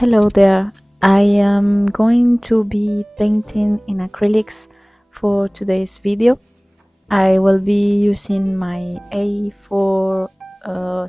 Hello there. I am going to be painting in acrylics for today's video. I will be using my A4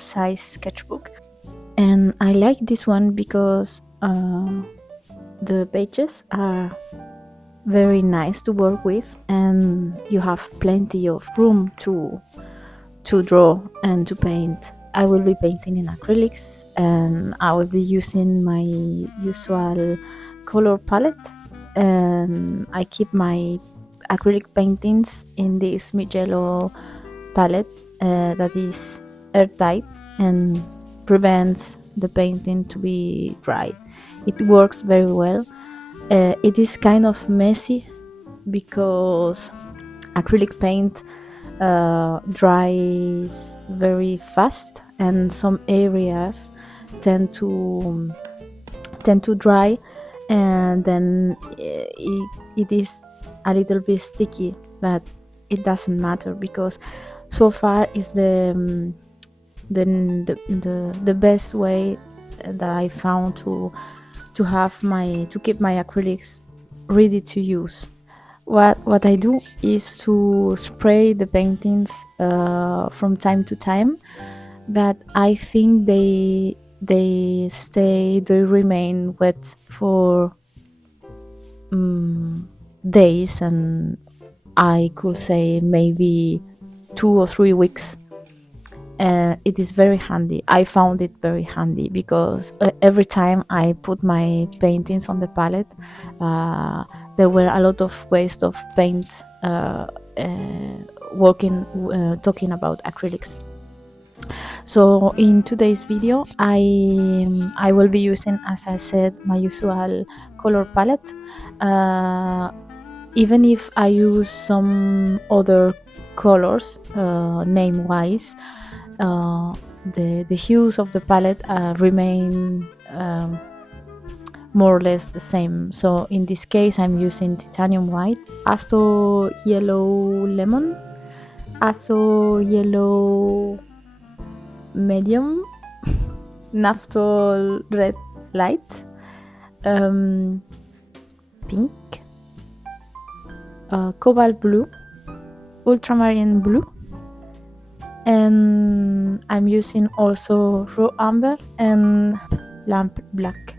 size sketchbook, and I like this one because the pages are very nice to work with, and you have plenty of room to draw and to paint. I will be painting in acrylics, and I will be using my usual color palette, and I keep my acrylic paintings in this mid yellow palette that is airtight and prevents the painting to be dry. It works very well. It is kind of messy because acrylic paint dries very fast, and some areas tend to dry, and then it is a little bit sticky, but it doesn't matter because so far is the best way that I found to keep my acrylics ready to use. What I do is to spray the paintings from time to time, but I think they remain wet for days, and I could say maybe 2 or 3 weeks. It is very handy. I found it very handy because every time I put my paintings on the palette, there were a lot of waste of paint talking about acrylics. So in today's video, I will be using, as I said, my usual color palette. Even if I use some other colors name wise, the hues of the palette remain more or less the same. So in this case, I'm using titanium white, azo yellow lemon, azo yellow medium, naphthol red light, pink, cobalt blue, ultramarine blue, and I'm using also raw amber and lamp black.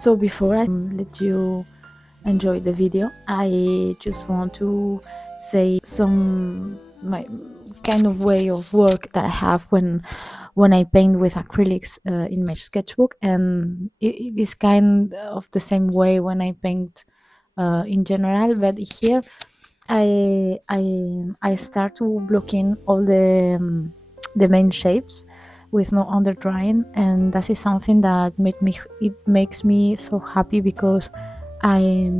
So before I let you enjoy the video, I just want to say my kind of way of work that I have when I paint with acrylics in my sketchbook, and it is kind of the same way when I paint in general, but here I start to block in all the main shapes with no underdrawing, and that is something that makes me so happy because I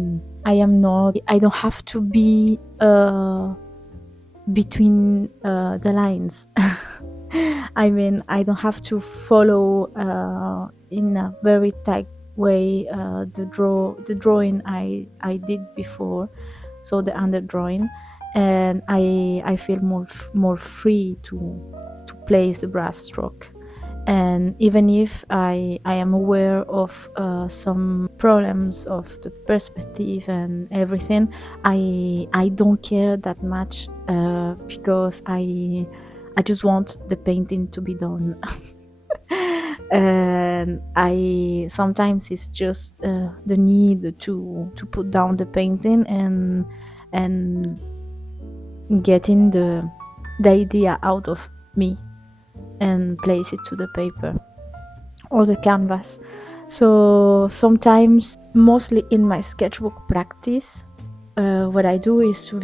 don't have to be between the lines. I mean, I don't have to follow in a very tight way the drawing I did before, so the underdrawing, and I feel more free to place the brush stroke. And even if I am aware of some problems of the perspective and everything, I don't care that much because I just want the painting to be done. And I sometimes it's just the need to put down the painting and getting the idea out of me and place it to the paper or the canvas. So sometimes, mostly in my sketchbook practice, what I do is to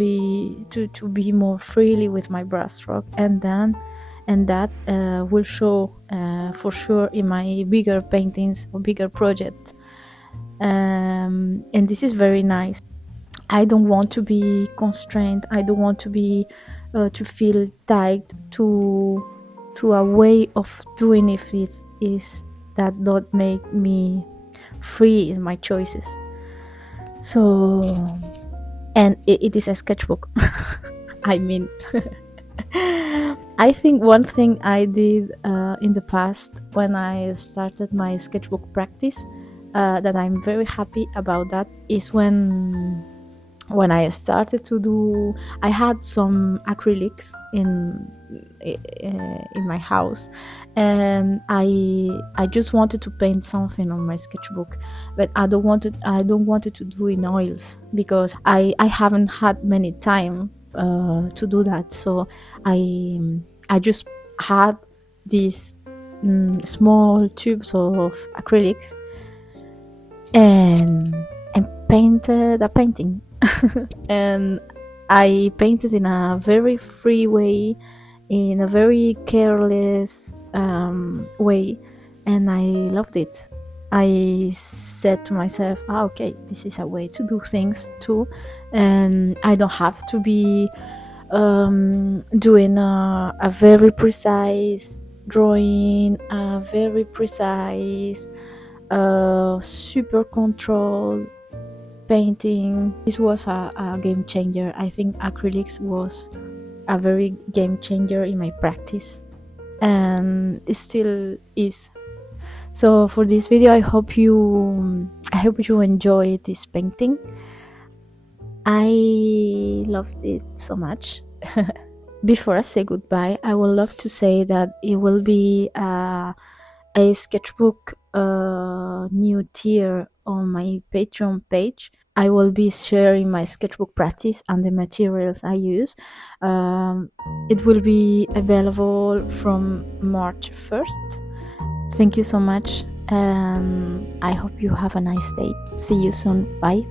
be more freely with my brushstroke, and that will show for sure in my bigger paintings or bigger projects, and this is very nice. I don't want to be constrained. I don't want to be to feel tied to a way of doing if it is that not make me free in my choices. So, and it is a sketchbook. I mean, I think one thing I did in the past when I started my sketchbook practice, that I'm very happy about, that is when I started to do. I had some acrylics in my house, and I just wanted to paint something on my sketchbook, but I don't wanted to do in oils because I haven't had many time to do that. So I just had these small tubes of acrylics, and painted a painting. And I painted in a very free way, in a very careless way, and I loved it. I said to myself, okay, this is a way to do things too, and I don't have to be doing a very precise drawing, a very precise, super controlled painting. This was a game changer. I think acrylics was a very game changer in my practice, and it still is. So for this video, I hope you enjoy this painting. I loved it so much. Before I say goodbye, I would love to say that it will be a sketchbook new tier on my Patreon page. I will be sharing my sketchbook practice and the materials I use. It will be available from March 1st. Thank you so much, and I hope you have a nice day. See you soon. Bye.